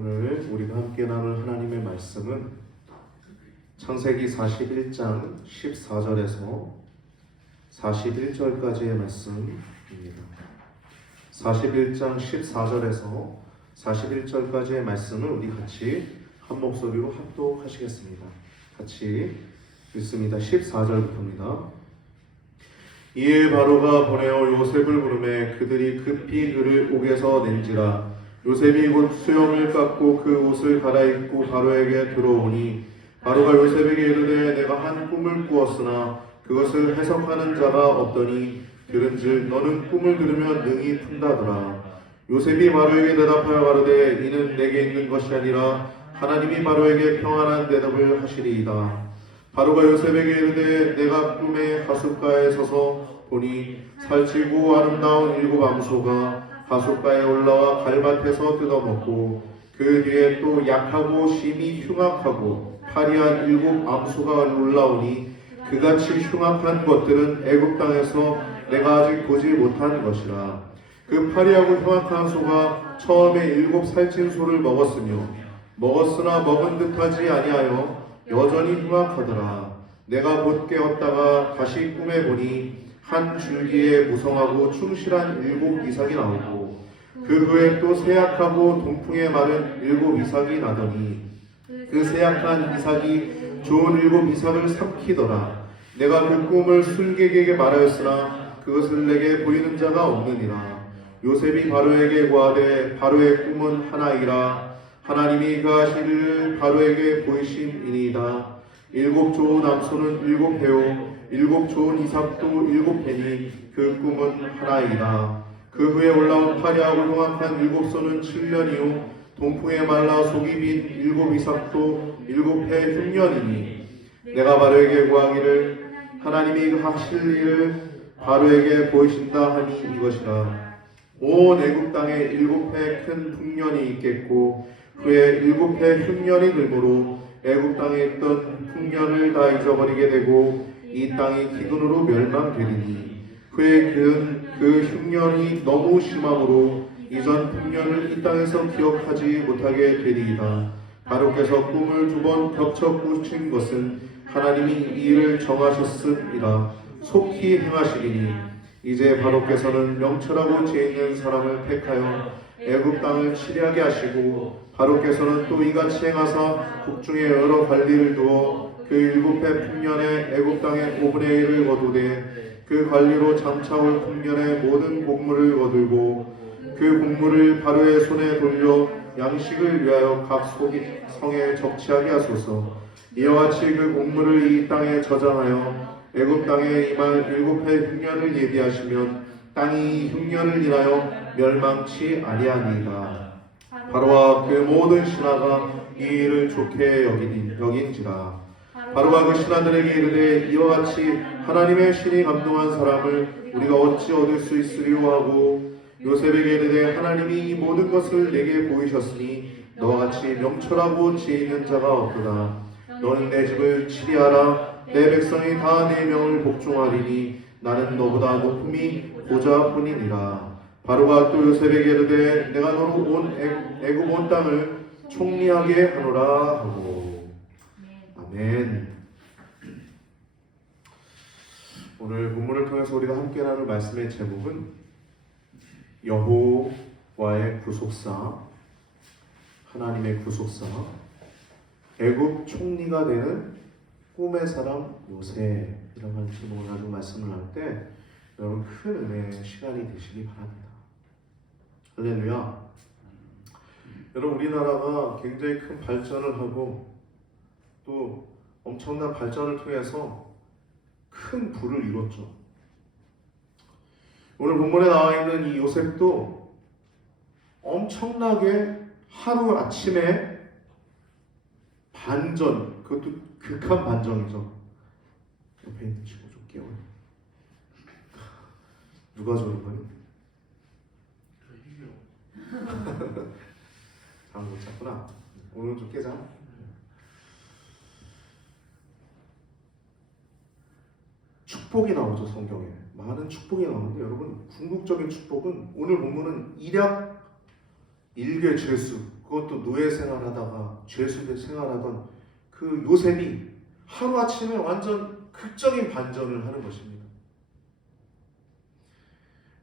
오늘 우리가 함께 나눌 하나님의 말씀은 창세기 41장 14절에서 41절까지의 말씀입니다. 41장 14절에서 41절까지의 말씀을 우리 같이 한 목소리로 합독하시겠습니다. 같이 읽습니다. 14절부터입니다. 이에 바로가 보내어 요셉을 부르매 그들이 급히 그를 옥에서 낸지라. 요셉이 곧 수염을 깎고 그 옷을 갈아입고 바로에게 들어오니 바로가 요셉에게 이르되 내가 한 꿈을 꾸었으나 그것을 해석하는 자가 없더니 들은즉 너는 꿈을 들으면 능히 푼다더라. 요셉이 바로에게 대답하여 가로되 이는 내게 있는 것이 아니라 하나님이 바로에게 평안한 대답을 하시리이다. 바로가 요셉에게 이르되 내가 꿈에 하숫가에 서서 보니 살찌고 아름다운 7 암소가 하숫가에 올라와 갈밭에서 뜯어먹고 그 뒤에 또 약하고 심히 흉악하고 파리한 7 암소가 올라오니 그같이 흉악한 것들은 애굽 땅에서 내가 아직 보지 못한 것이라. 그 파리하고 흉악한 소가 처음에 7 살찐 소를 먹었으나 먹은 듯하지 아니하여 여전히 흉악하더라. 내가 곧 깨었다가 다시 꿈에 보니 한 줄기에 무성하고 충실한 7 이삭이 나오고 그 후에 또 세약하고 동풍에 마른 7 이삭이 나더니 그 세약한 이삭이 좋은 7 이삭을 삼키더라. 내가 그 꿈을 술객에게 말하였으나 그것을 내게 보이는 자가 없느니라. 요셉이 바로에게 고하되 바로의 꿈은 하나이라. 하나님이 그 하시기를 바로에게 보이심이니이다. 7 좋은 암소는 7 배요 7 좋은 이삭도 7 배니 그 꿈은 하나이다. 그 후에 올라온 파리하고 흉악한 7 소는 7년 이후 동풍에 말라 속이 빈 7 이삭도 7해 흉년이니 내가 바로에게 구하기를 하나님이 하실 일을 바로에게 보이신다 하니 이것이라. 온 애굽 땅에 7해 큰 풍년이 있겠고 후에 7해 흉년이 들므로 애굽 땅에 있던 풍년을 다 잊어버리게 되고 이 땅이 기근으로 멸망되리니 후에 그 흉년이 너무 심함으로 이전 풍년을 이 땅에서 기억하지 못하게 되리이다. 바로께서 꿈을 2번 겹쳐 꾸신 것은 하나님이 이 일을 정하셨음이라. 속히 행하시리니 이제 바로께서는 명철하고 지혜 있는 사람을 택하여 애굽 땅을 치리하게 하시고 바로께서는 또 이같이 행하사 국중에 여러 관리를 두어 그 7해 풍년에 애굽 땅의 5분의 1을 거두되 그 관리로 장차올 풍년의 모든 곡물을 거두고 그 곡물을 바로의 손에 돌려 양식을 위하여 각 성에 적치하게 하소서. 이와 같이 그 곡물을 이 땅에 저장하여 애굽 땅에 임할 7해 흉년을 예비하시면 땅이 흉년을 인하여 멸망치 아니하니이다. 바로와 그 모든 신하가 이 일을 좋게 여긴지라. 바로가 그 신하들에게 이르되 이와 같이 하나님의 신이 감동한 사람을 우리가 어찌 얻을 수 있으리요 하고 요셉에게 이르되 하나님이 이 모든 것을 내게 보이셨으니 너와 같이 명철하고 지혜 있는 자가 없도다. 너는 내 집을 치리하라. 내 백성이 다 내 명을 복종하리니 나는 너보다 높음이 보좌뿐이니라. 바로가 또 요셉에게 이르되 내가 너로 온 애굽 온 땅을 총리하게 하노라 하고. 아멘. 오늘 본문을 통해서 우리가 함께 나눌 말씀의 제목은 여호와의 구속사, 하나님의 구속사, 애굽 총리가 되는 꿈의 사람 요셉이라는 제목을 가지고 말씀을 할 때 여러분 큰 은혜의 시간이 되시기 바랍니다. 할렐루야. 여러분 우리나라가 굉장히 큰 발전을 하고 또 엄청난 발전을 통해서 큰 부를 이뤘죠. 오늘 본문에 나와 있는 이 요셉도 엄청나게 하루 아침에 반전, 그것도 극한 반전이죠. 옆에 있는 친구 좀 깨워요. 누가 저런 거니? 잠 못 잤구나. 오늘 좀 깨자. 축복이 나오죠. 성경에 많은 축복이 나오는데 여러분 궁극적인 축복은 오늘 본문은 일약 일개 죄수 그것도 노예 생활하다가 죄수들 생활하던 그 요셉이 하루아침에 완전 극적인 반전을 하는 것입니다.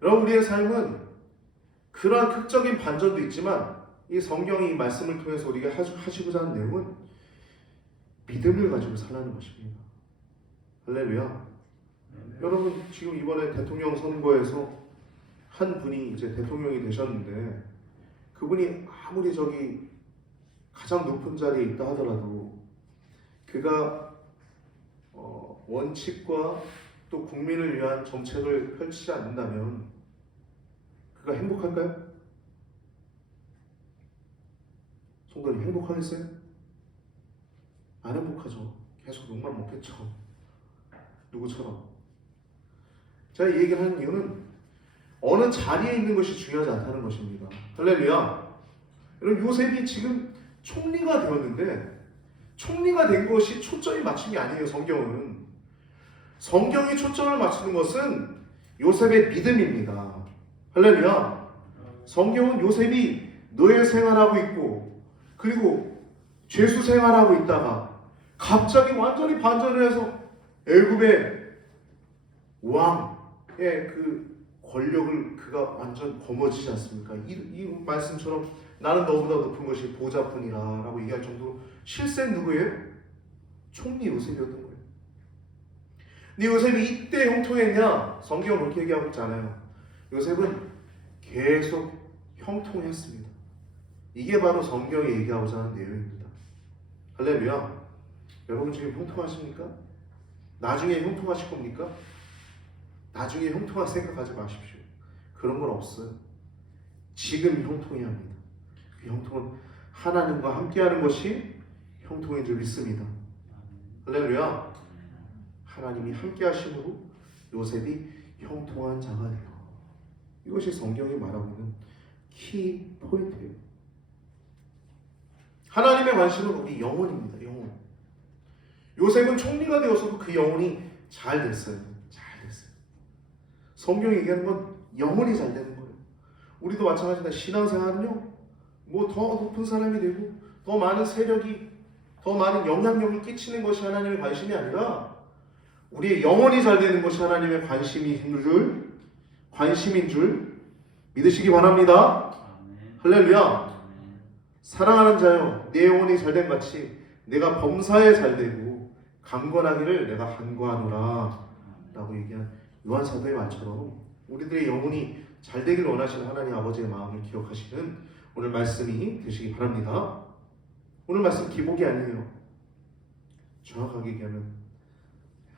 여러분, 우리의 삶은 그러한 극적인 반전도 있지만 이 성경이 이 말씀을 통해서 우리가 하시고자 하는 내용은 믿음을 가지고 살라는 것입니다. 할렐루야. 여러분, 지금 이번에 대통령 선거에서 한 분이 이제 대통령이 되셨는데 그분이 아무리 저기 가장 높은 자리에 있다 하더라도 그가 원칙과 또 국민을 위한 정책을 펼치지 않는다면 그가 행복할까요? 성도님, 행복하겠어요? 안 행복하죠. 계속 욕만 먹겠죠. 누구처럼. 제가 이 얘기를 하는 이유는 어느 자리에 있는 것이 중요하지 않다는 것입니다. 할렐루야. 여러분, 요셉이 지금 총리가 되었는데 총리가 된 것이 초점이 맞춘 게 아니에요. 성경이 초점을 맞추는 것은 요셉의 믿음입니다. 할렐루야. 성경은 요셉이 노예 생활하고 있고 그리고 죄수 생활하고 있다가 갑자기 완전히 반전을 해서 애굽의 왕의 그 권력을 그가 완전 거머쥐지 않습니까? 이 말씀처럼 나는 너보다 높은 것이 보좌뿐이라 라고 얘기할 정도로 실세 누구예요? 총리 요셉이었던 거예요. 근데 요셉이 이때 형통했냐? 성경은 그렇게 얘기하고 있지 않아요. 요셉은 계속 형통했습니다. 이게 바로 성경이 얘기하고자 하는 내용입니다. 할렐루야. 여러분, 지금 형통하십니까? 나중에 형통하실 겁니까? 나중에 형통할 생각하지 마십시오. 그런 건 없어요. 지금 형통해야 합니다. 그 형통은 하나님과 함께하는 것이 형통인 줄 믿습니다. 할렐루야. 하나님이 함께하심으로 요셉이 형통한 자가 돼요. 이것이 성경이 말하고 있는 키 포인트예요. 하나님의 관심은 우리 영혼입니다. 영혼. 요셉은 총리가 되어서도 그 영혼이 잘 됐어요. 성경이 얘기하는 건 영혼이 잘 되는 거예요. 우리도 마찬가지입니다. 신앙생활은요, 뭐 더 높은 사람이 되고 더 많은 세력이, 더 많은 영향력을 끼치는 것이 하나님의 관심이 아니라 우리의 영혼이 잘 되는 것이 하나님의 관심인 줄 믿으시기 바랍니다. 할렐루야. 사랑하는 자여, 내 영혼이 잘된 같이 내가 범사에 잘되고 강건하기를 내가 간구하노라 라고 얘기한 요한사도의 말처럼 우리들의 영혼이 잘되기를 원하시는 하나님 아버지의 마음을 기억하시는 오늘 말씀이 되시기 바랍니다. 오늘 말씀 기복이 아니에요. 정확하게 얘기하면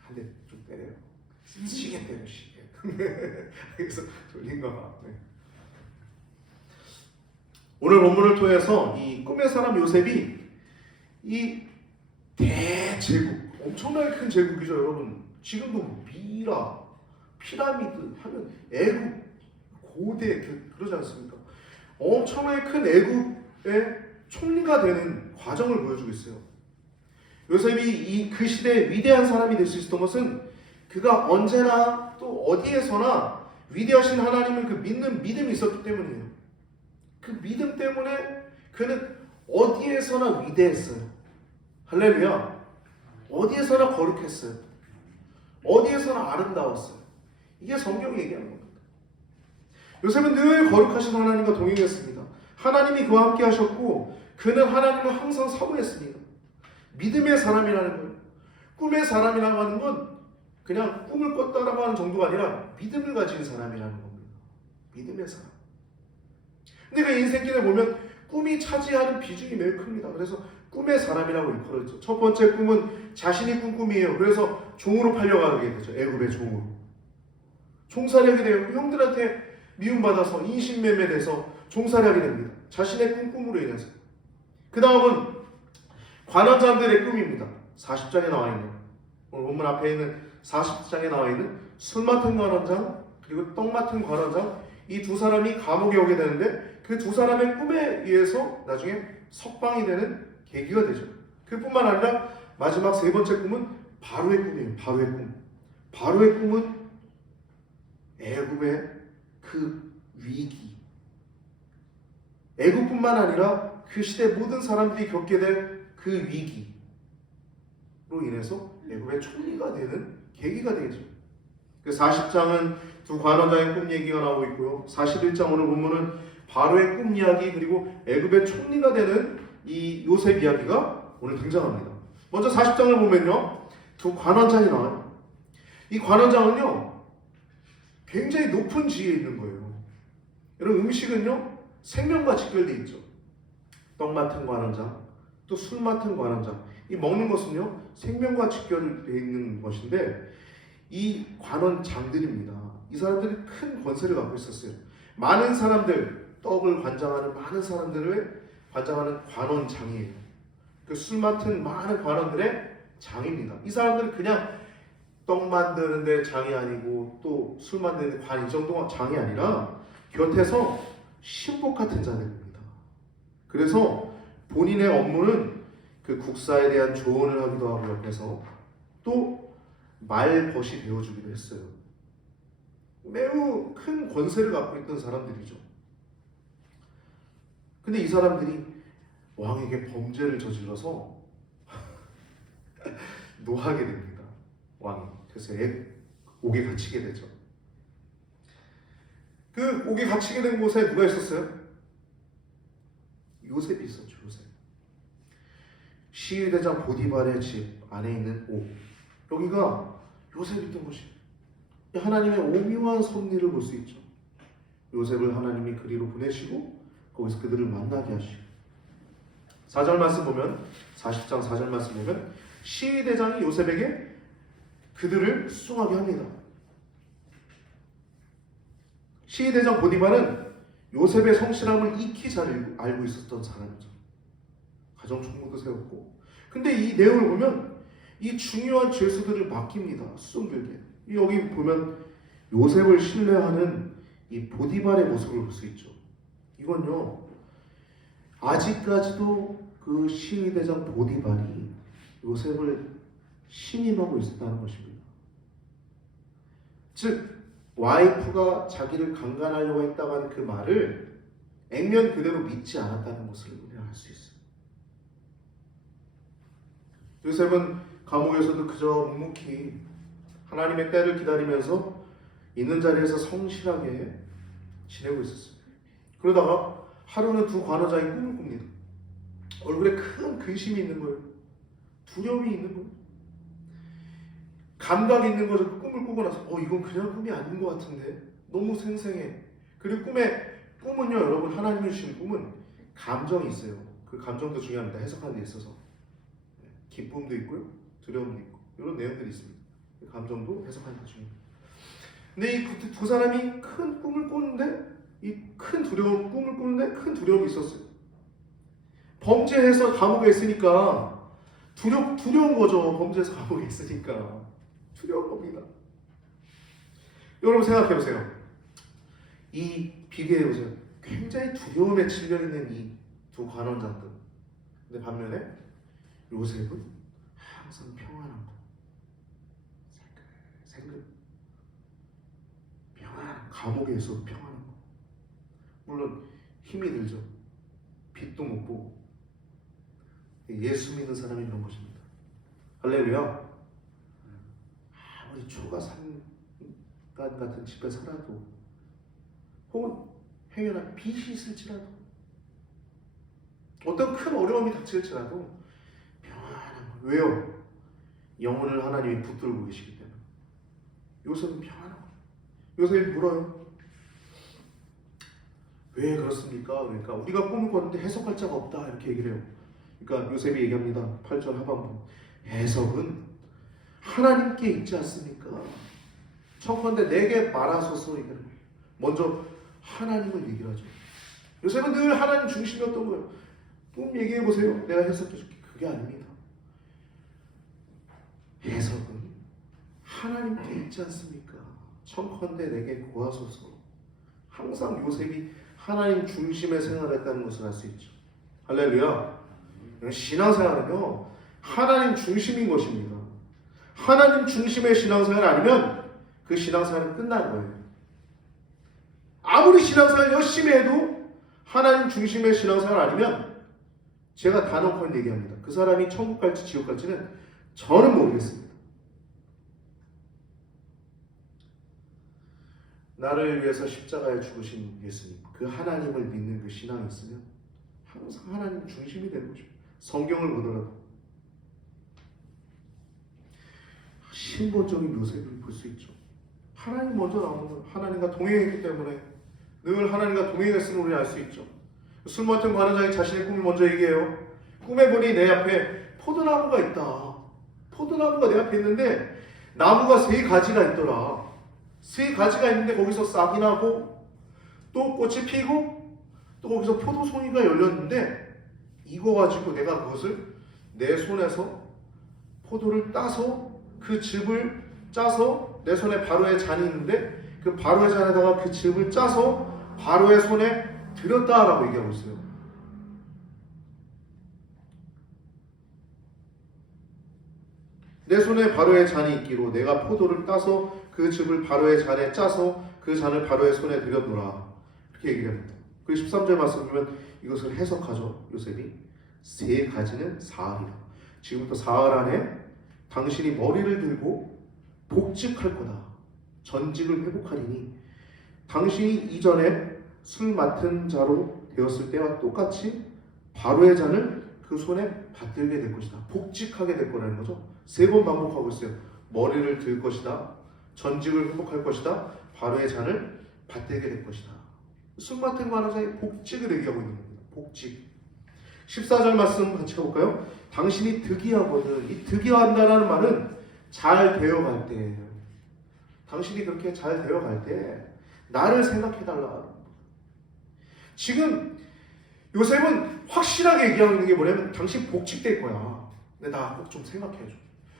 한 대 좀 때려요. 시계 때려, 시계. 그래서 졸린가 봐. 네. 오늘 본문을 통해서 이 꿈의 사람 요셉이 이 대제국, 엄청나게 큰 제국이죠, 여러분. 지금도 미라, 피라미드 하면 애굽 고대 그러지 않습니까? 엄청나게 큰 애굽의 총리가 되는 과정을 보여주고 있어요. 요셉이 그 시대에 위대한 사람이 될 수 있었던 것은 그가 언제나 또 어디에서나 위대하신 하나님을 그 믿는 믿음이 있었기 때문이에요. 그 믿음 때문에 그는 어디에서나 위대했어요. 할렐루야. 어디에서나 거룩했어요. 어디에서나 아름다웠어요. 이게 성경이 얘기하는 겁니다. 요셉은 늘 거룩하신 하나님과 동행했습니다. 하나님이 그와 함께 하셨고 그는 하나님을 항상 사모했습니다. 믿음의 사람이라는 거예요. 꿈의 사람이라고 하는 건 그냥 꿈을 꿨다라고 하는 정도가 아니라 믿음을 가진 사람이라는 겁니다. 믿음의 사람. 근데 그 인생길에 보면 꿈이 차지하는 비중이 매우 큽니다. 그래서 꿈의 사람이라고 일컬어졌죠. 첫 번째 꿈은 자신이 꾼 꿈이에요. 그래서 종으로 팔려가게 되죠. 애굽의 종으로. 종살이하게 돼요. 형들한테 미움받아서 인신매매돼서 종살이하게 됩니다. 자신의 꿈으로 인해서. 그 다음은 관원장들의 꿈입니다. 40장에 나와 있는, 오늘 본문 앞에 있는 40장에 나와 있는 술 맡은 관원장 그리고 떡 맡은 관원장, 이 두 사람이 감옥에 오게 되는데 그 두 사람의 꿈에 의해서 나중에 석방이 되는 계기가 되죠. 그뿐만 아니라 마지막 세 번째 꿈은 바로의 꿈이에요. 바로의 꿈. 바로의 꿈은 애굽의 그 위기, 애굽뿐만 아니라 그 시대 모든 사람들이 겪게 될 그 위기로 인해서 애굽의 총리가 되는 계기가 되죠. 그 40장은 두 관원장의 꿈 얘기가 나오고 있고요. 41장 오늘 보면은 바로의 꿈 이야기 그리고 애굽의 총리가 되는 이 요셉 이야기가 오늘 등장합니다. 먼저 40장을 보면요. 두 관원장이 나와요. 이 관원장은요. 굉장히 높은 지위에 있는 거예요. 여러분 음식은요. 생명과 직결되어 있죠. 떡 맡은 관원장, 또 술 맡은 관원장. 이 먹는 것은요. 생명과 직결되어 있는 것인데 이 관원장들입니다. 이 사람들이 큰 권세를 갖고 있었어요. 많은 사람들, 떡을 관장하는 많은 사람들을 관장하는 관원장이에요. 그 술 맡은 많은 관원들의 장입니다. 이 사람들은 그냥 떡 만드는데 장이 아니고 또 술 만드는데 관 이 정도가 장이 아니라 곁에서 신복 같은 자들입니다. 그래서 본인의 업무는 그 국사에 대한 조언을 하기도 하고 옆에서 또 말벗이 되어주기도 했어요. 매우 큰 권세를 갖고 있던 사람들이죠. 근데 이 사람들이 왕에게 범죄를 저질러서 노하게 됩니다. 왕이. 그래서 옥에 갇히게 되죠. 그 옥에 갇히게 된 곳에 누가 있었어요? 요셉이 있었죠. 요셉. 시위대장 보디발의 집 안에 있는 옥. 여기가 요셉이 있던 곳이에요. 하나님의 오묘한 섭리를 볼 수 있죠. 요셉을 하나님이 그리로 보내시고 거기서 그들을 만나게 하시고 4절 말씀 보면 40장 4절 말씀 보면 시위대장이 요셉에게 그들을 수송하게 합니다. 시위대장 보디발은 요셉의 성실함을 익히 잘 알고 있었던 사람이죠. 가정 총무도 세웠고 근데 이 내용을 보면 이 중요한 죄수들을 맡깁니다. 수송들에게. 여기 보면 요셉을 신뢰하는 이 보디발의 모습을 볼 수 있죠. 이건요 아직까지도 그 시위대장 보디발이 요셉을 신임하고 있었다는 것입니다. 즉 와이프가 자기를 강간하려고 했다고 하는 그 말을 액면 그대로 믿지 않았다는 것을 우리가 알 수 있어요. 요셉은 감옥에서도 그저 묵묵히 하나님의 때를 기다리면서 있는 자리에서 성실하게 지내고 있었어요. 그러다가 하루는 두 관원장이 꿈을 꿉니다. 얼굴에 큰 근심이 있는 거예요. 두려움이 있는 거예요. 감각이 있는 거죠. 그 꿈을 꾸고 나서 이건 그냥 꿈이 아닌 것 같은데 너무 생생해. 그리고 꿈은요 여러분 하나님이 주신 꿈은 감정이 있어요. 그 감정도 중요합니다. 해석하는 데 있어서 기쁨도 있고요 두려움도 있고 이런 내용들이 있습니다. 감정도 해석하는 데 중요합니다. 근데 이 두 사람이 큰 꿈을 꾸는데 이 큰 두려움 꿈을 꾸는데 큰 두려움이 있었어요. 범죄해서 감옥에 있으니까 두려운 거죠. 범죄해서 감옥에 있으니까 두려운 겁니다. 여러분 생각해 보세요. 이 비교해 보세요. 굉장히 두려움에 질려 있는 이 두 관원장들. 근데 반면에 요셉은 항상 평안한 거. 생각 평안. 감옥에서 평안한 거. 물론 힘이 들죠. 빚도 못 보고. 예수 믿는 사람이 그런 것입니다. 할렐루야. 아무리 초가 산간 같은 집에 살아도 혹은 행여나 빚이 있을지라도 어떤 큰 어려움이 닥칠지라도 평안한 거. 왜요? 영혼을 하나님이 붙들고 계시기 때문에. 요셉은 평안한 거. 요셉이 물어요. 왜 그렇습니까? 그러니까 우리가 꿈을 꿨는데 해석할 자가 없다 이렇게 얘기를 해요. 그러니까 요셉이 얘기합니다. 8절 하반부. 해석은 하나님께 있지 않습니까? 청컨대 내게 말하소서. 먼저 하나님을 얘기를 하죠. 요셉은 늘 하나님 중심이었던 거예요. 꿈 얘기해 보세요. 내가 해석해 줄게. 그게 아닙니다. 해석은 하나님께 있지 않습니까? 청컨대 내게 고하소서. 항상 요셉이 하나님 중심의 생활을 했다는 것을 알 수 있죠. 할렐루야. 신앙생활은요 하나님 중심인 것입니다. 하나님 중심의 신앙생활 아니면 그 신앙생활은 끝나는 거예요. 아무리 신앙생활 열심히 해도 하나님 중심의 신앙생활 아니면 제가 단언컨 얘기합니다. 그 사람이 천국 갈지 지옥 갈지는 저는 모르겠습니다. 나를 위해서 십자가에 죽으신 예수님, 그 하나님을 믿는 그 신앙이 있으면 항상 하나님 중심이 되는 것입니다. 성경을 보더라도 신본적인 묘색을 볼 수 있죠. 하나님 먼저 나오는 거예요. 하나님과 동행했기 때문에 늘 하나님과 동행했음을 우리 알 수 있죠. 술 맡은 관원장이 자신의 꿈을 먼저 얘기해요. 꿈에 보니 내 앞에 포도나무가 있다. 포도나무가 내 앞에 있는데 나무가 3가지가 있더라. 3가지가 있는데 거기서 싹이 나고 또 꽃이 피고 또 거기서 포도송이가 열렸는데 이거 가지고 내가 그것을 내 손에서 포도를 따서 그 즙을 짜서 내 손에 바로의 잔이 있는데 그 바로의 잔에다가 그 즙을 짜서 바로의 손에 들였다라고 얘기하고 있어요. 내 손에 바로의 잔이 있기로 내가 포도를 따서 그 즙을 바로의 잔에 짜서 그 잔을 바로의 손에 들여놓으라. 이렇게 얘기를 합니다. 그리고 13절 말씀 보면 이것을 해석하죠. 요셉이 3가지는 사흘이다. 지금부터 사흘 안에 당신이 머리를 들고 복직할 거다. 전직을 회복하리니 당신이 이전에 술 맡은 자로 되었을 때와 똑같이 바로의 잔을 그 손에 받들게 될 것이다. 복직하게 될 거라는 거죠. 3번 반복하고 있어요. 머리를 들 것이다. 전직을 회복할 것이다. 바로의 잔을 받들게 될 것이다. 술 맡은 관원장이 복직을 얘기하고 있는 겁니다. 복직. 14절 말씀 같이 가볼까요? 당신이 득이하거든. 이 득이한다는 말은 잘 되어갈 때, 당신이 그렇게 잘 되어갈 때 나를 생각해달라. 지금 요셉은 확실하게 얘기하고 있는 게 뭐냐면 당신 복직될 거야. 근데 나 꼭 좀 생각해줘.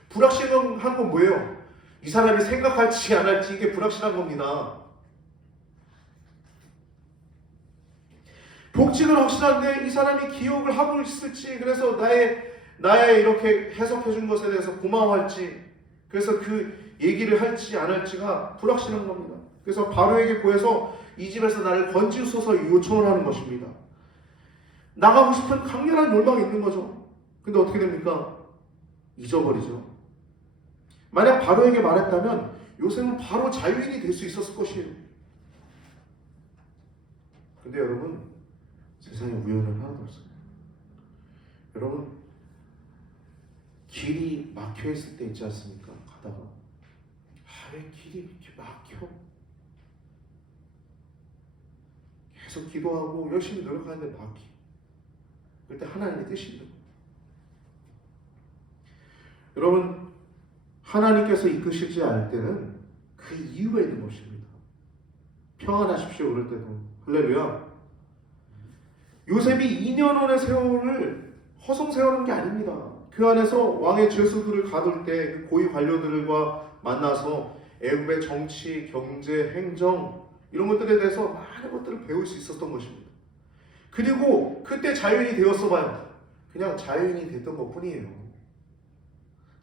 불확실한 건 뭐예요? 이 사람이 생각할지 안 할지 이게 불확실한 겁니다. 복직은 확실한데 이 사람이 기억을 하고 있을지, 그래서 나의 이렇게 해석해 준 것에 대해서 고마워할지, 그래서 그 얘기를 할지 안 할지가 불확실한 겁니다. 그래서 바로에게 구해서 이 집에서 나를 건지소서 요청을 하는 것입니다. 나가고 싶은 강렬한 욕망이 있는 거죠. 근데 어떻게 됩니까? 잊어버리죠. 만약 바로에게 말했다면 요셉은 바로 자유인이 될 수 있었을 것이에요. 근데 여러분, 세상에 우연은 하나도 없어요. 여러분, 길이 막혀 있을 때 있지 않습니까? 가다가 왜 길이 이렇게 막혀? 계속 기도하고 열심히 노력하는데 막혀. 그때 하나님의 뜻이 있는 거예요. 여러분, 하나님께서 이끄실지 알 때는 그 이유가 있는 것입니다. 평안하십시오 그럴 때도 할렐루야. 요셉이 2년원의 세월을 허송 세월한 게 아닙니다. 그 안에서 왕의 죄수들을 가둘 때 그 고위 관료들과 만나서 애굽의 정치, 경제, 행정 이런 것들에 대해서 많은 것들을 배울 수 있었던 것입니다. 그리고 그때 자유인이 되었어 봐요. 그냥 자유인이 됐던 것 뿐이에요.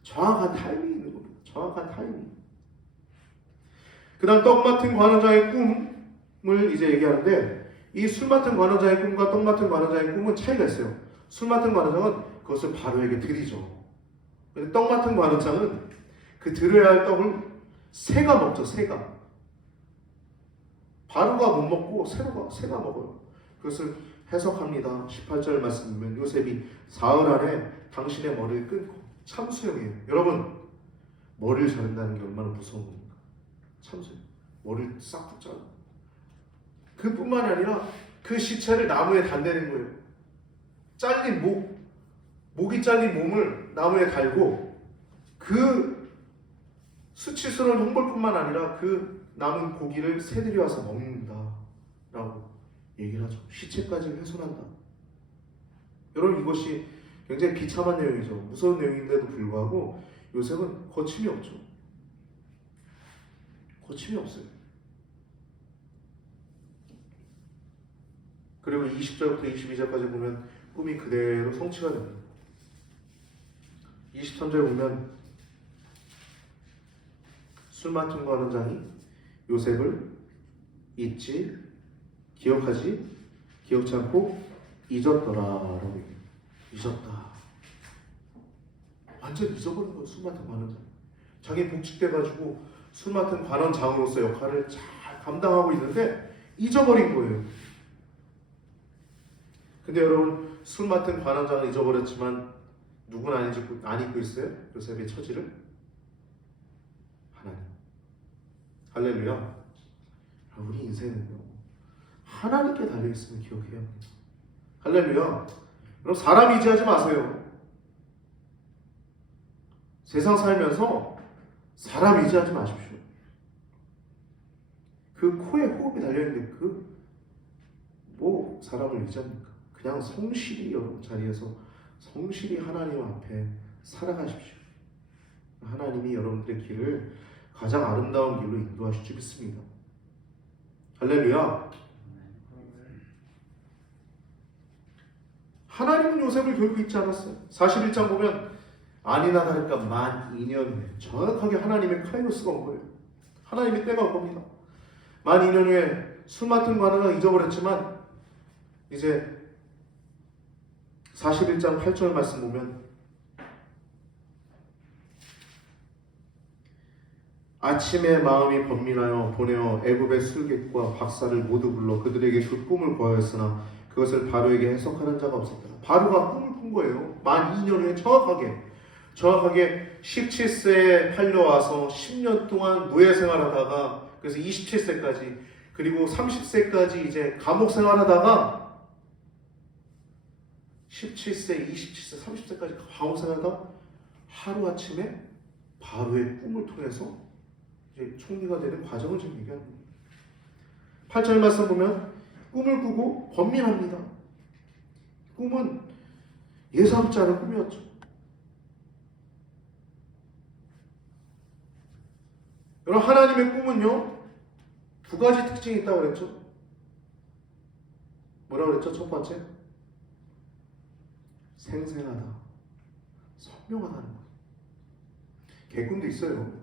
정확한 타이밍이 있는 겁니다. 정확한 타이밍. 그 다음 떡 맡은 관원장의 꿈을 이제 얘기하는데, 이 술 맡은 관원장의 꿈과 떡 맡은 관원장의 꿈은 차이가 있어요. 술 맡은 관원장은 그것을 바로에게 드리죠. 근데 떡 맡은 관원장은 그 드려야 할 떡을 새가 먹죠. 새가. 바로가 못 먹고 새가 먹어요. 그것을 해석합니다. 18절 말씀 보면 요셉이 사흘 안에 당신의 머리를 끊고 참수형이에요. 여러분, 머리를 자른다는 게 얼마나 무서운 겁니까? 참수형. 머리를 싹둑 자르고. 그뿐만이 아니라 그 시체를 나무에 단대는 거예요. 잘린 목이 잘린 몸을 나무에 달고 그 수치스러운 형벌뿐만 아니라 그 남은 고기를 새들이 와서 먹는다 라고 얘기를 하죠. 시체까지 훼손한다. 여러분, 이것이 굉장히 비참한 내용이죠. 무서운 내용인데도 불구하고 요셉은 거침이 없죠. 거침이 없어요. 그리고 20절부터 22절까지 보면 꿈이 그대로 성취가 됩니다. 23절에 보면 술 맡은 관원장이 요셉을 기억지 않고 잊었더라라고 얘기해요. 잊었다. 완전 잊어버린 거예요. 술 맡은 관원장. 자기 복직돼가지고 술 맡은 관원장으로서 역할을 잘 감당하고 있는데 잊어버린 거예요. 근데 여러분, 술 맡은 관원장은 잊어버렸지만 누구는 안 잊고 있어요? 요셉의 처지를? 하나님. 할렐루야. 우리 인생은요, 하나님께 달려있음을 기억해야 합니다. 할렐루야. 여러분, 사람 의지하지 마세요. 세상 살면서 사람 의지하지 마십시오. 그 코에 호흡이 달려있는데 뭐 사람을 의지합니까? 그냥 성실히 여러분 자리에서 성실히 하나님 앞에 살아가십시오. 하나님이 여러분들의 길을 가장 아름다운 길로 인도하실 줄 믿습니다. 할렐루야. 하나님은 요셉을 결국 잊지 않았어요. 41장 보면 아니나 다를까 만 2년 후에 정확하게 하나님의 카이로스가 온 거예요. 하나님의 때가 온 겁니다. 만 2년 후에 술 맡은 관원은 잊어버렸지만 이제 41장 8절 말씀 보면 아침에 마음이 번민하여 보내어 애굽의 술객과 박사를 모두 불러 그들에게 그 꿈을 고하였으나 그것을 바로에게 해석하는 자가 없었더라. 바로가 꿈을 꾼 거예요. 만 2년 후에 정확하게 17세에 팔려와서 10년 동안 노예 생활하다가 그래서 27세까지 그리고 30세까지 이제 감옥 생활하다가 17세, 27세, 30세까지 감옥 생활하다가 하루아침에 바로의 꿈을 통해서 이제 총리가 되는 과정을 지금 얘기하는 겁니다. 8절 말씀 보면 꿈을 꾸고 번민합니다. 꿈은 예사롭지 않은 꿈이었죠. 여러분, 하나님의 꿈은요, 두 가지 특징이 있다고 그랬죠. 뭐라고 그랬죠? 첫 번째, 생생하다, 선명하다는 거예요. 개꿈도 있어요.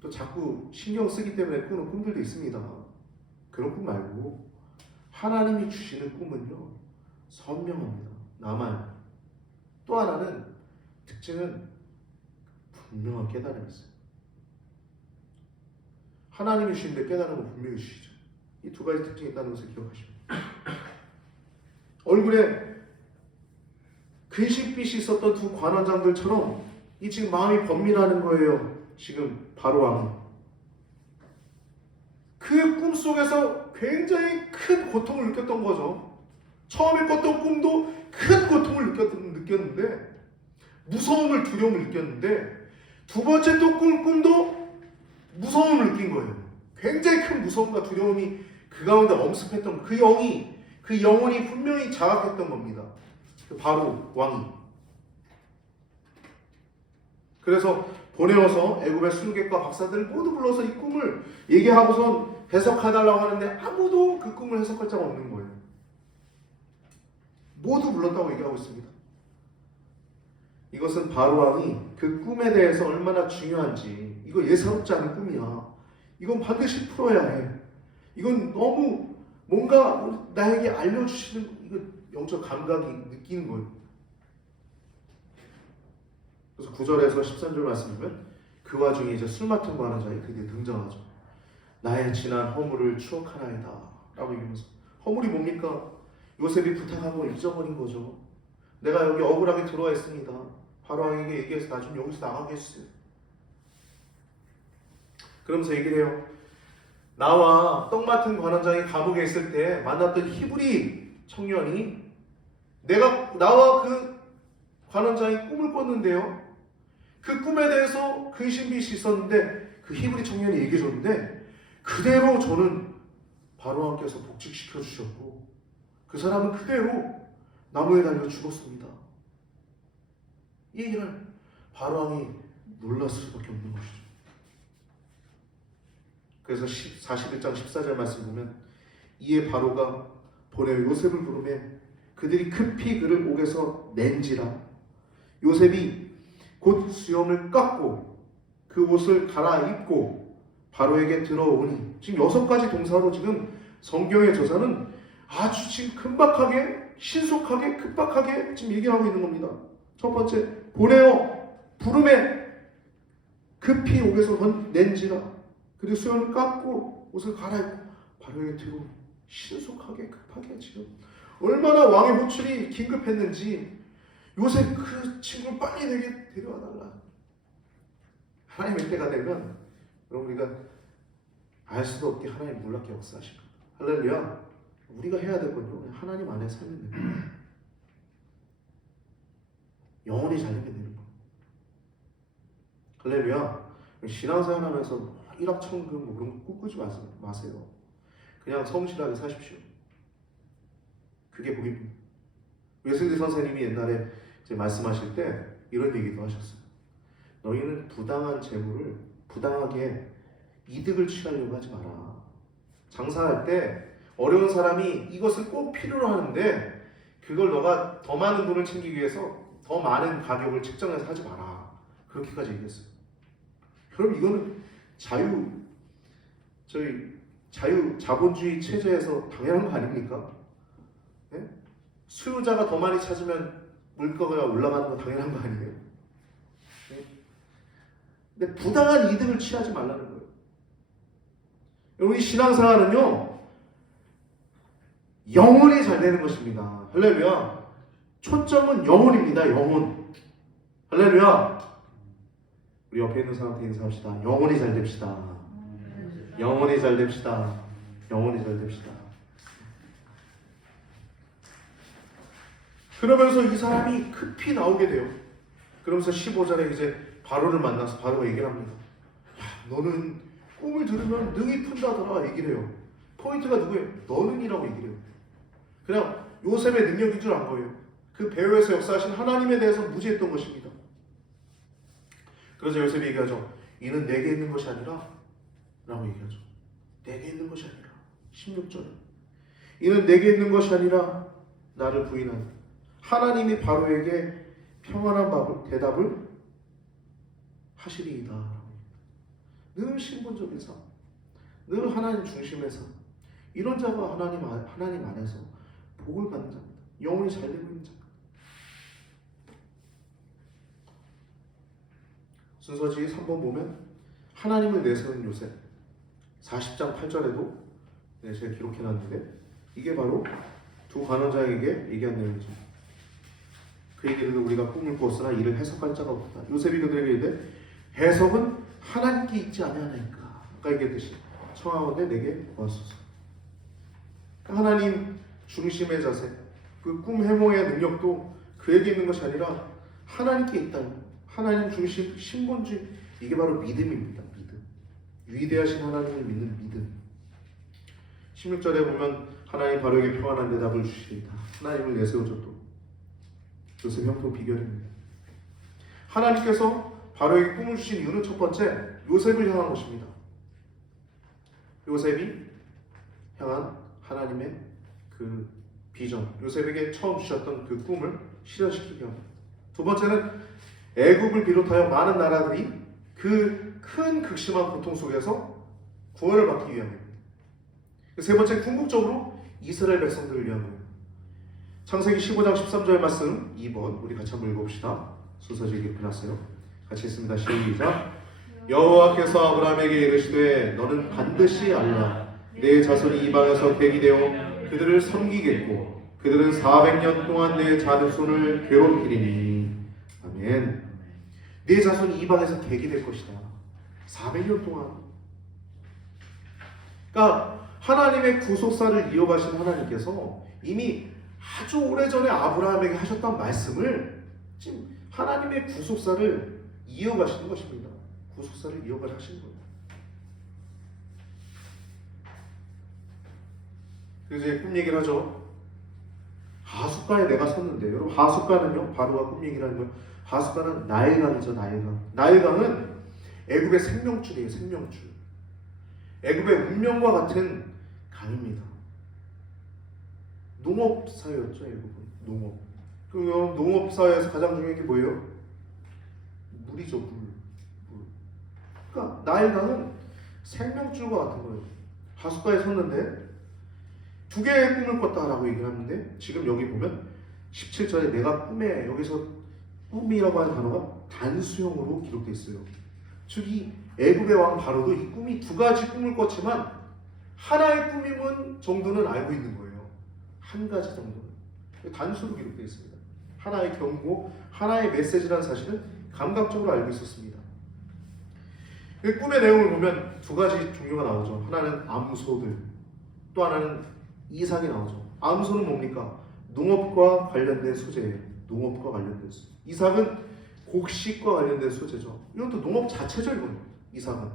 또 자꾸 신경 쓰기 때문에 꾸는 꿈들도 있습니다. 그런 꿈 말고 하나님이 주시는 꿈은요, 선명합니다. 남아요. 또 하나는 특징은 분명한 깨달음이 있어요. 하나님이 주시는데 깨달음은 분명히 주시죠. 이 두 가지 특징이 있다는 것을 기억하십니다. 얼굴에 근심빛이 있었던 두 관원장들처럼 이 지금 마음이 번민하는 거예요. 지금 바로 왕이. 그 꿈 속에서 굉장히 큰 고통을 느꼈던 거죠. 처음에 꿨던 꿈도 큰 고통을 느꼈는데, 무서움을, 두려움을 느꼈는데, 두 번째 또 꿈도 무서움을 느낀 거예요. 굉장히 큰 무서움과 두려움이 그 가운데 엄습했던 그 영혼이 분명히 자각했던 겁니다. 바로 왕이. 그래서 보내어서 애굽의 술객과 박사들을 모두 불러서 이 꿈을 얘기하고선 해석해달라고 하는데 아무도 그 꿈을 해석할 자가 없는 거예요. 모두 불렀다고 얘기하고 있습니다. 이것은 바로 왕이 그 꿈에 대해서 얼마나 중요한지, 이거 예사롭지 않은 꿈이야, 이건 반드시 풀어야 해, 이건 너무 뭔가 나에게 알려주시는 이거 영적 감각이 느끼는 거예요. 그래서 9절에서 13절 말씀 보면 그 와중에 이제 술 맡은 관원장이 그게 등장하죠. 나의 지난 허물을 추억하나이다 라고 얘기하면서, 허물이 뭡니까? 요셉이 부탁한 걸 잊어버린 거죠. 내가 여기 억울하게 들어와 있습니다. 바로 왕에게 얘기해서 나 좀 여기서 나가게 해주세요. 그러면서 얘기를 해요. 나와 떡 맡은 관원장이 감옥에 있을 때 만났던 히브리 청년이 나와 그 관원장이 꿈을 꿨는데요, 그 꿈에 대해서 근심빛이 있었는데 그 히브리 청년이 얘기해 줬는데 그대로 저는 바로 왕께서 복직시켜 주셨고 그 사람은 그대로 나무에 달려 죽었습니다. 이 얘기를 바로 왕이 놀랐을 수밖에 없는 것이죠. 그래서 41장 14절 말씀 보면 이에 바로가 보내어 요셉을 부르매 그들이 급히 그를 옥에서 낸지라. 요셉이 곧 수염을 깎고 그 옷을 갈아입고 바로에게 들어오니, 지금 6가지 동사로 지금 성경의 저자는 아주 지금 금박하게 신속하게 급박하게 지금 얘기하고 있는 겁니다. 첫 번째, 보내어 부름에 급히 옥에서 낸지라. 그리고 수염을 깎고 옷을 갈아입고 바로에게 들어오니 신속하게 급하게 지금 얼마나 왕의 호출이 긴급했는지 요셉 그 친구를 빨리 내게 데려와 달라. 하나님의 때가 되면 여러분 우리가 알 수도 없게 하나님 놀랍게 역사하십니다. 할렐루야. 우리가 해야 될 건요 하나님 안에 살면 됩니다. 영원히 잘 되면 되는 거예요. 할렐루야. 신앙생활 하면서 일확천금 뭐 그런 거 꿈꾸지 마세요. 그냥 성실하게 사십시오. 그게 복입니다. 웨슬리 선생님이 옛날에 이제 말씀하실 때 이런 얘기도 하셨어요. 너희는 부당한 재물을 부당하게 이득을 취하려고 하지 마라. 장사할 때 어려운 사람이 이것을 꼭 필요로 하는데 그걸 너가 더 많은 돈을 챙기기 위해서 더 많은 가격을 책정해서 하지 마라. 그렇게까지 얘기했어요. 그럼 이거는 자본주의 체제에서 당연한 거 아닙니까? 네? 수요자가 더 많이 찾으면 물가가 올라가는 거 당연한 거 아니에요? 네? 근데 부당한 이득을 취하지 말라는 거예요. 여러분, 이 신앙생활은요 영혼이 잘 되는 것입니다. 할렐루야. 초점은 영혼입니다. 영혼. 할렐루야. 우리 옆에 있는 사람한테 인사합시다. 영혼이 잘 됩시다. 영혼이 잘 됩시다. 영혼이 잘 됩시다. 그러면서 이 사람이 급히 나오게 돼요. 그러면서 15절에 이제 바로를 만나서 바로가 얘기를 합니다. 야, 너는 꿈을 들으면 능히 푼다더라 얘기를 해요. 포인트가 누구예요? 너는이라고 얘기를 해요. 그냥 요셉의 능력인 줄 안 거예요. 그 배후에서 역사하신 하나님에 대해서 무지했던 것입니다. 그래서 요셉이 얘기하죠. 이는 내게 있는 것이 아니라 라고 얘기하죠. 내게 있는 것이 아니라 16절에 이는 내게 있는 것이 아니라 나를 부인한 하나님이 바로에게 평안한 대답을 하시리이다. 늘 신분적인 삶, 늘 하나님 중심의 삶. 이런 자가 하나님 안에서 복을 받는 자입니다. 영혼이 잘 되고 있는 자입니다. 순서지 3번 보면 하나님을 내세운 요셉 40장 8절에도 제가 기록해놨는데 이게 바로 두 간원자에게 얘기한 내용이죠. 그에게도 우리가 꿈을 꾸었으나 이를 해석할 자가 없다. 요셉이 그들에게 이르되 해석은 하나님께 있지 아니하나이까. 아까 얘기했듯이 청하건대 내게 보았소서. 하나님 중심의 자세, 그 꿈 해몽의 능력도 그에게 있는 것이 아니라 하나님께 있다. 하나님 중심 신본주의, 이게 바로 믿음입니다. 믿음. 위대하신 하나님을 믿는 믿음. 16절에 보면 하나님 바로에게 평안한 대답을 주시리이다. 하나님을 내세워줘도 요셉 형통 비결입니다. 하나님께서 바로에게 꿈을 주신 이유는 첫 번째, 요셉을 향한 것입니다. 요셉이 향한 하나님의 그 비전, 요셉에게 처음 주셨던 그 꿈을 실현시키기 위함. 두 번째는 애굽을 비롯하여 많은 나라들이 그 큰 극심한 고통 속에서 구원을 받기 위함입니다. 세 번째, 궁극적으로 이스라엘 백성들을 위함입니다. 창세기 15장 13절 말씀 2번 우리 같이 한번 읽어봅시다. 순서지 기록해놨어요. 같이 읽습니다. 시작. 여호와께서 아브라함에게 이르시되 너는 반드시 알라. 내 자손이 이방에서 객이 되어 그들을 섬기겠고 그들은 400년 동안 내 자손을 괴롭히리니. 아멘. 내 자손이 이방에서 객이 될 것이다. 400년 동안. 그러니까 하나님의 구속사를 이어가신 하나님께서 이미 아주 오래전에 아브라함에게 하셨던 말씀을 지금 하나님의 구속사를 이어가시는 것입니다. 구속사를 이어가시는 거예요. 그래서 이제 꿈 얘기를 하죠. 하숫가에 내가 섰는데, 여러분 하숫가는요, 바로가 꿈 얘기를 하는 거예요. 하숫가는 나일강이죠. 나일강은 애굽의 생명줄이에요. 생명줄. 애굽의 운명과 같은 강입니다. 농업사회였죠. 애굽은 농업. 그럼 농업사회에서 가장 중요한 게 뭐예요? 물이죠. 물. 그러니까 나일강은 생명줄과 같은 거예요. 하숫가에 섰는데 두 개의 꿈을 꿨다라고 얘기를 하는데 지금 여기 보면 17절에 내가 꿈에 여기서 꿈이라고 하는 단어가 단수형으로 기록되어 있어요. 즉 이 애굽의 왕 바로도 이 꿈이 두 가지 꿈을 꿨지만 하나의 꿈이면 정도는 알고 있는 거예요. 한 가지 정도는 단수로 기록되어 있습니다. 하나의 경고, 하나의 메시지라는 사실은 감각적으로 알고 있었습니다. 꿈의 내용을 보면 두 가지 종류가 나오죠. 하나는 암소들, 또 하나는 이삭이 나오죠. 암소는 뭡니까? 농업과 관련된 소재예요. 농업과 관련된 소재. 이삭은 곡식과 관련된 소재죠. 이것도 농업 자체죠, 이건. 이삭은.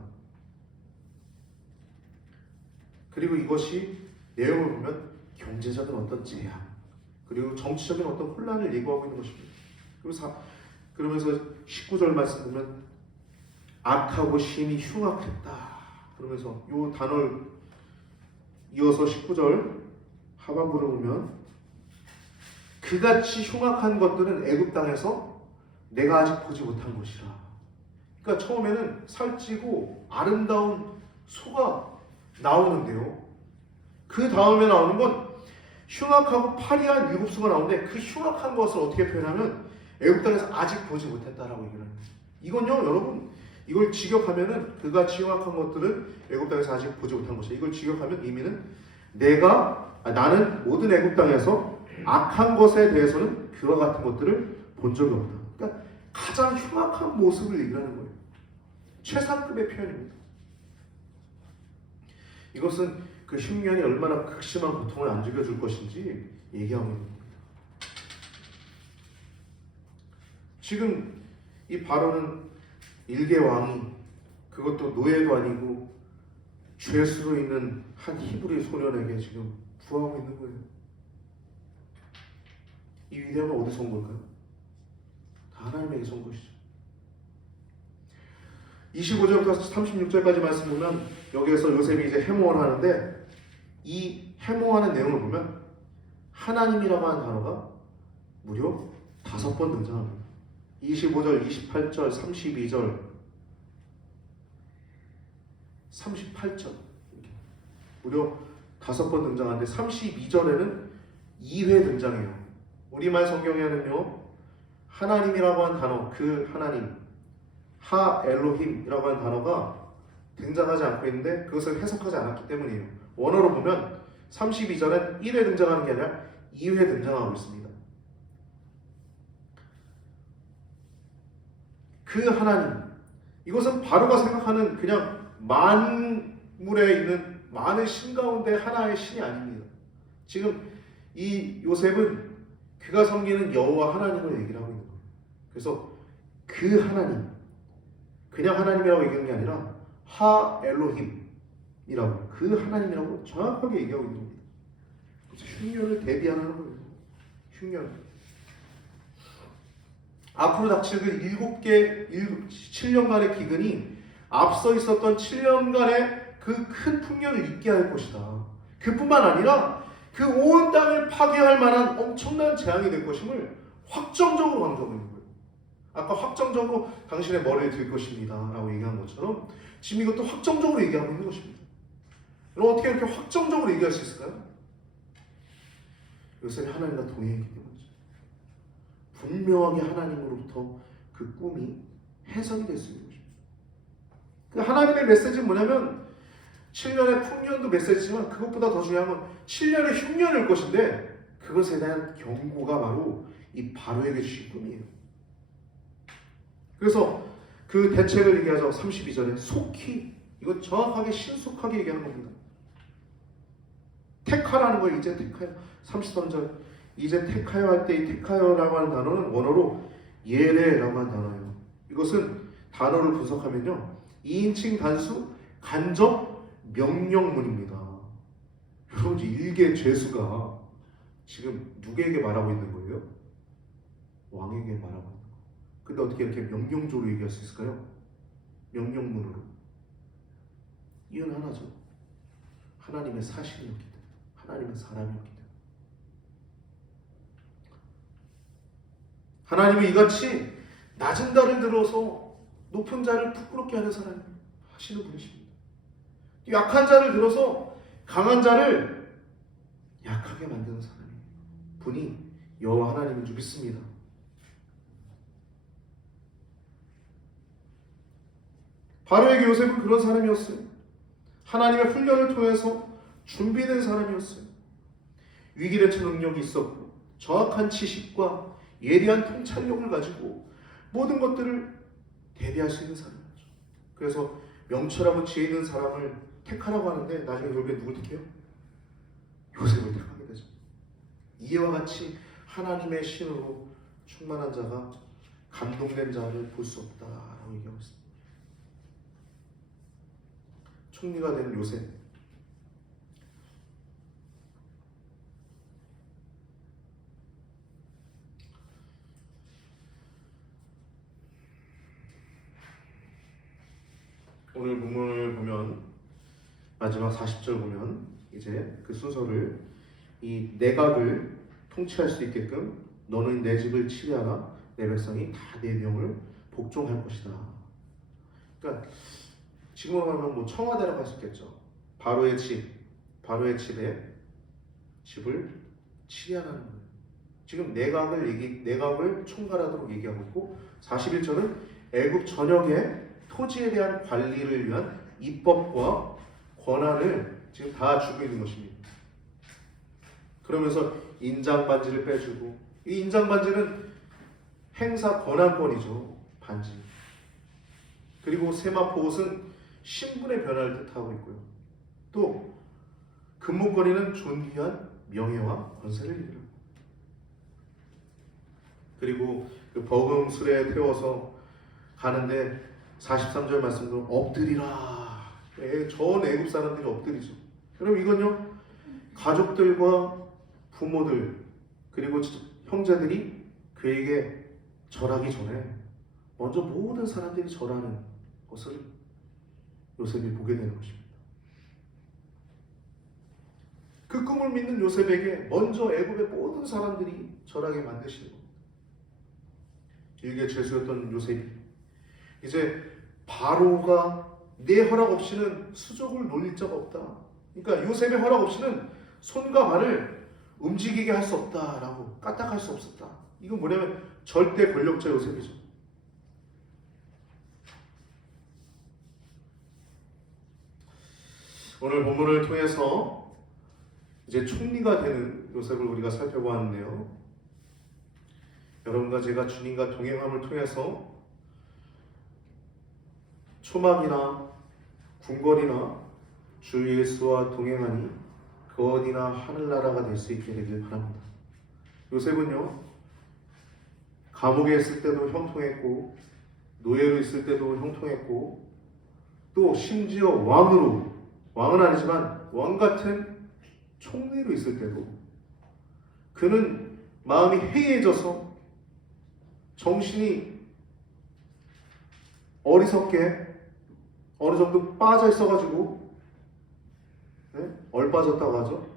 그리고 이것이 내용을 보면 경제적인 어떤 재앙, 그리고 정치적인 어떤 혼란을 예고하고 있는 것입니다. 그러면서 19절 말씀 보면 악하고 심히 흉악했다. 그러면서 이 단어를 이어서 19절 하반부를 보면 그같이 흉악한 것들은 애굽 땅에서 내가 아직 보지 못한 것이라. 그러니까 처음에는 살찌고 아름다운 소가 나오는데요. 그 다음에 나오는 건 흉악하고 파리한 일곱수가 나오는데 그 흉악한 것을 어떻게 표현하면 애굽 땅에서 아직 보지 못했다라고 얘기를 합니다. 이건요, 여러분, 이걸 직역하면은 그같이 흉악한 것들은 애굽 땅에서 아직 보지 못한 것이다. 이걸 직역하면 의미는 나는 모든 애굽 땅에서 악한 것에 대해서는 그와 같은 것들을 본 적이 없다. 그러니까 가장 흉악한 모습을 얘기하는 거예요. 최상급의 표현입니다. 이것은 그 흉년이 얼마나 극심한 고통을 안겨줄 것인지 얘기하고 있는 겁니다. 지금 이 바로는 일개 왕이, 그것도 노예도 아니고 죄수로 있는 한 히브리 소년에게 지금 구하고 있는 거예요. 이 위대함은 어디서 온 걸까요? 다 하나님에게서 온 것이죠. 25절부터 36절까지 말씀 보면 여기에서 요셉이 이제 해모를 하는데 이 해모하는 내용을 보면 하나님이라고 하는 단어가 무려 5번 등장합니다. 25절, 28절, 32절, 38절 무려 5번 등장하는데 32절에는 2회 등장해요. 우리말 성경에는요 하나님이라고 하는 단어, 그 하나님 하 엘로힘이라고 하는 단어가 등장하지 않고 있는데 그것을 해석하지 않았기 때문이에요. 원어로 보면 32절엔 1회 등장하는 게 아니라 2회 등장하고 있습니다. 그 하나님, 이것은 바로가 생각하는 그냥 만물에 있는 많은 신 가운데 하나의 신이 아닙니다. 지금 이 요셉은 그가 섬기는 여호와 하나님을 얘기를 하고 있는 거예요. 그래서 그 하나님, 그냥 하나님이라고 얘기하는 게 아니라 하 엘로힘이라고, 그 하나님이라고 정확하게 얘기하고 있는 겁니다. 그래서 흉년을 대비하는 거예요. 흉년. 앞으로 닥칠 그 7년간의 기근이 앞서 있었던 7년간의 그 큰 풍년을 잊게 할 것이다. 그뿐만 아니라 그 온 땅을 파괴할 만한 엄청난 재앙이 될 것임을 확정적으로 강조하고 있는 거예요. 아까 확정적으로 당신의 머리를 들 것입니다 라고 얘기한 것처럼 지금 이것도 확정적으로 얘기하고 있는 것입니다. 그럼 어떻게 이렇게 확정적으로 얘기할 수 있을까요? 요셉이 하나님과 동행했기 때문이죠. 분명하게 하나님으로부터 그 꿈이 해석이 될 수 있는 것입니다. 그 하나님의 메시지는 뭐냐면 7년의 풍년도 메시지지만 그것보다 더 중요한 건 7년의 흉년일 것인데 그것에 대한 경고가 바로 이 바로에게 주신 꿈이에요. 그래서 그 대책을 얘기하죠. 32절에 속히, 이건 정확하게 신속하게 얘기하는 겁니다. 택하라는 거예요. 이제 택하여. 33절 이제 택하여 할 때 이 택하여라고 하는 단어는 원어로 예레라고 하는 단어예요. 이것은 단어를 분석하면요 2인칭 단수 간접 명령문입니다. 여러분 일개 죄수가 지금 누구에게 말하고 있는 거예요? 왕에게 말하고 있는 거예요. 근데 어떻게 이렇게 명령조로 얘기할 수 있을까요? 명령문으로. 이유는 하나죠. 하나님의 사실이었기 때문에, 하나님의 사람이었기 때문에. 하나님이 이같이 낮은 자를 들어서 높은 자를 부끄럽게 하는 사람 하시는 분이십니다. 약한 자를 들어서 강한 자를 분이 여호와 하나님인 줄 믿습니다. 바로에게 요셉은 그런 사람이었어요. 하나님의 훈련을 통해서 준비된 사람이었어요. 위기대처 능력이 있었고 정확한 지식과 예리한 통찰력을 가지고 모든 것들을 대비할 수 있는 사람이었죠. 그래서 명철하고 지혜 있는 사람을 택하라고 하는데 나중에 결국에 누굴 택해요? 요셉을 택하게 되죠. 이와 같이 하나님의 신으로 충만한 자가 감동된 자를 볼 수 없다라고 얘기하고 있습니다. 총리가 된 요셉, 오늘 본문을 보면 마지막 40절 보면 이제 그 순서를 이 내각을 통치할 수 있게끔 너는 내 집을 치리하라 내 백성이 다 내 명을 복종할 것이다. 그러니까 지금으로 말하면 뭐 청와대라고 할 수 있겠죠. 바로의 집에 집을 치리하라는 거예요. 지금 내각을 총괄하도록 얘기하고 있고 41절은 애굽 전역의 토지에 대한 관리를 위한 입법과 권한을 지금 다 주고 있는 것입니다. 그러면서 인장반지를 빼주고, 이 인장반지는 행사 권한권이죠. 반지. 그리고 세마포 옷은 신분의 변화를 뜻하고 있고요. 또 금목걸이는 존귀한 명예와 권세를 이루고, 그리고 그 버금술에 태워서 가는데 43절 말씀도 엎드리라. 전 애굽 사람들이 엎드리죠. 그럼 이건요, 가족들과 부모들 그리고 형제들이 그에게 절하기 전에 먼저 모든 사람들이 절하는 것을 요셉이 보게 되는 것입니다. 그 꿈을 믿는 요셉에게 먼저 애굽의 모든 사람들이 절하게 만드시는 겁니다. 일개 죄수였던 요셉이 이제 바로가 내 허락 없이는 수족을 놀릴 자가 없다. 그러니까 요셉의 허락 없이는 손과 발을 움직이게 할 수 없다라고 까딱할 수 없었다. 이건 뭐냐면 절대 권력자 요셉이죠. 오늘 본문을 통해서 이제 총리가 되는 요셉을 우리가 살펴보았는데요. 여러분과 제가 주님과 동행함을 통해서 초막이나 궁궐이나 주 예수와 동행하니 그 어디나 하늘나라가 될 수 있게 되길 바랍니다. 요셉은요, 감옥에 있을 때도 형통했고 노예로 있을 때도 형통했고 또 심지어 왕은 아니지만 왕 같은 총리로 있을 때도 그는 마음이 해이해져서 정신이 어리석게 어느 정도 빠져 있어가지고 얼빠졌다고 하죠.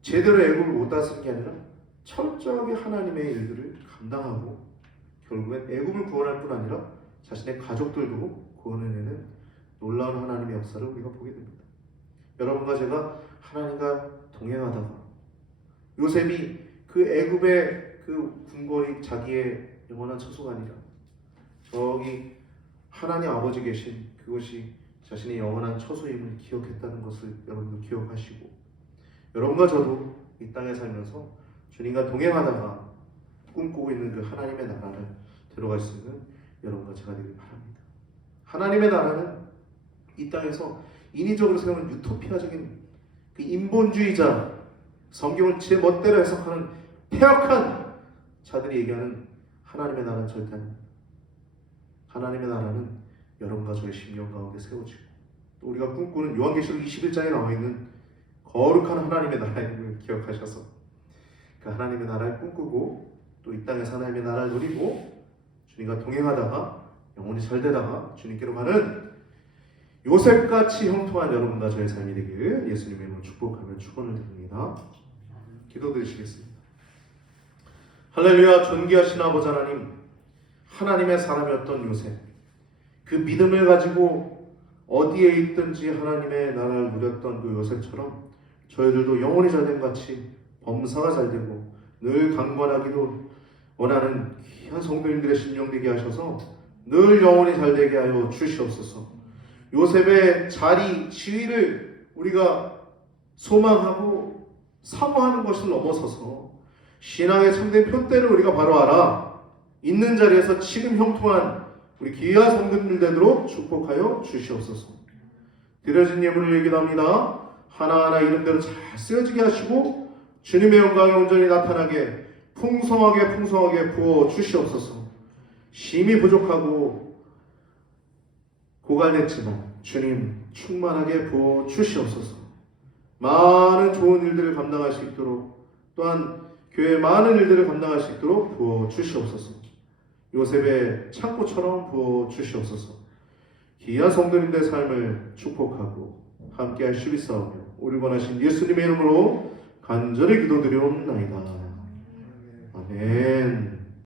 제대로 애굽을 못 다스린 게 아니라 철저하게 하나님의 일들을 감당하고 결국엔 애굽을 구원할 뿐 아니라 자신의 가족들도 구원해내는 놀라운 하나님의 역사를 우리가 보게 됩니다. 여러분과 제가 하나님과 동행하다가 요셉이 그 애굽의 그 궁궐이 자기의 영원한 처소가 아니라 저기 하나님 아버지 계신 그것이 자신의 영원한 처소임을 기억했다는 것을 여러분도 기억하시고, 여러분과 저도 이 땅에 살면서 주님과 동행하다가 꿈꾸고 있는 그 하나님의 나라를 들어갈 수 있는 여러분과 제가 되길 바랍니다. 하나님의 나라는 이 땅에서 인위적으로 세우는 유토피아적인 그 인본주의자, 성경을 제 멋대로 해석하는 폐악한 자들이 얘기하는 하나님의 나라는 절대 아닙니다. 하나님의 나라는 여러분과 저의 심령 가운데 세워지고 또 우리가 꿈꾸는 요한계시록 21장에 나와 있는 거룩한 하나님의 나라임을 기억하셔서 그 하나님의 나라를 꿈꾸고 또 이 땅에서 하나님의 나라를 누리고 주님과 동행하다가 영원히 살되다가 주님께로 가는 요셉같이 형통한 여러분과 저의 삶이 되길 예수님의 이름으로 축복하며 축원을 드립니다. 기도드리시겠습니다. 할렐루야. 존귀하신 아버지 하나님, 하나님의 사람이었던 요셉, 그 믿음을 가지고 어디에 있든지 하나님의 나라를 누렸던 그 요셉처럼 저희들도 영원히 잘됨같이 범사가 잘 되고 늘 강건하기도 원하는 귀한 성도님들의 심령 되게 하셔서 늘 영원히 잘 되게 하여 주시옵소서. 요셉의 자리, 지위를 우리가 소망하고 사모하는 것을 넘어서서 신앙의 참된 표대를 우리가 바로 알아 있는 자리에서 지금 형통한 우리 귀한 성도님들 되도록 축복하여 주시옵소서. 드려진 예물을 얘기합니다. 하나하나 이름대로 잘 쓰여지게 하시고 주님의 영광이 온전히 나타나게 풍성하게 부어 주시옵소서. 심히 부족하고 고갈됐지만 주님 충만하게 부어 주시옵소서. 많은 좋은 일들을 감당할 수 있도록 또한 교회의 많은 일들을 감당할 수 있도록 부어 주시옵소서. 요셉의 창고처럼 부어 주시옵소서. 귀한 성도님들의 삶을 축복하고 함께 하시리사오며 우리 원하신 예수님의 이름으로 간절히 기도드리옵나이다. 아멘.